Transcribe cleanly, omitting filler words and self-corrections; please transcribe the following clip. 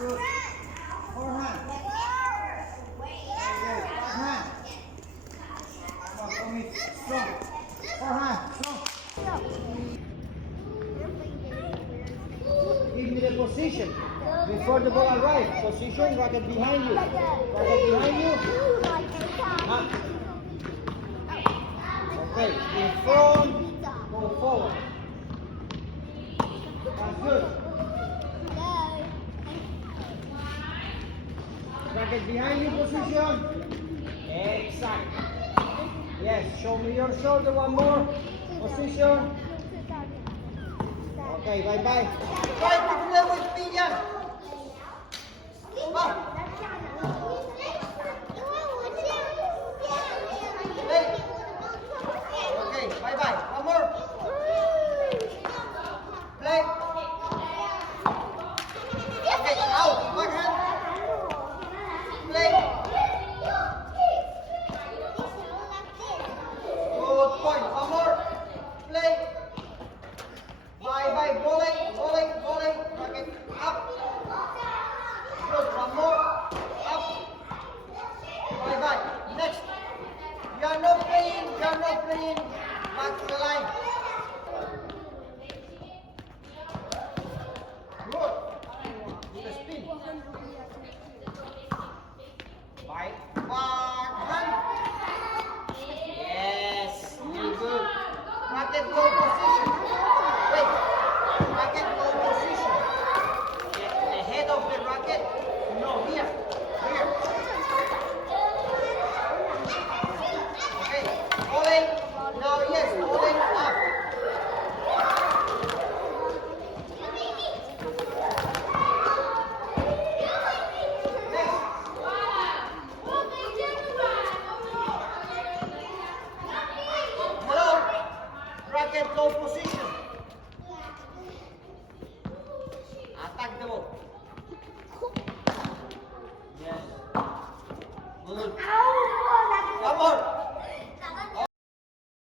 Good. Forehand. Okay, backhand. Come on, Tommy. Strong. Forehand. Strong. Give me the position before the ball arrives. Position, racket behind you. Racket behind you. Huh? Okay, in front, go forward. That's good. Racket behind you position. Exact. Yes, show me your shoulder one more. Position. Okay, bye-bye. Try to play with speed yan. Va. Play. Okay, bye-bye. One more. Play. Okay, out. Backhand. Play. Good point. One more. Play. Bye, bowling, bowling, bowling, racket up. Good, one more, up. Bye, bye. Next. You are not playing back to the line. Good. With the spin. Bye. Backhand. Yes, very good. Racket go position. Wait, racket go position. The head of the racket, no, here. Okay, bowling, now yes, bowling up. Hello, racket go position. Attack the ball.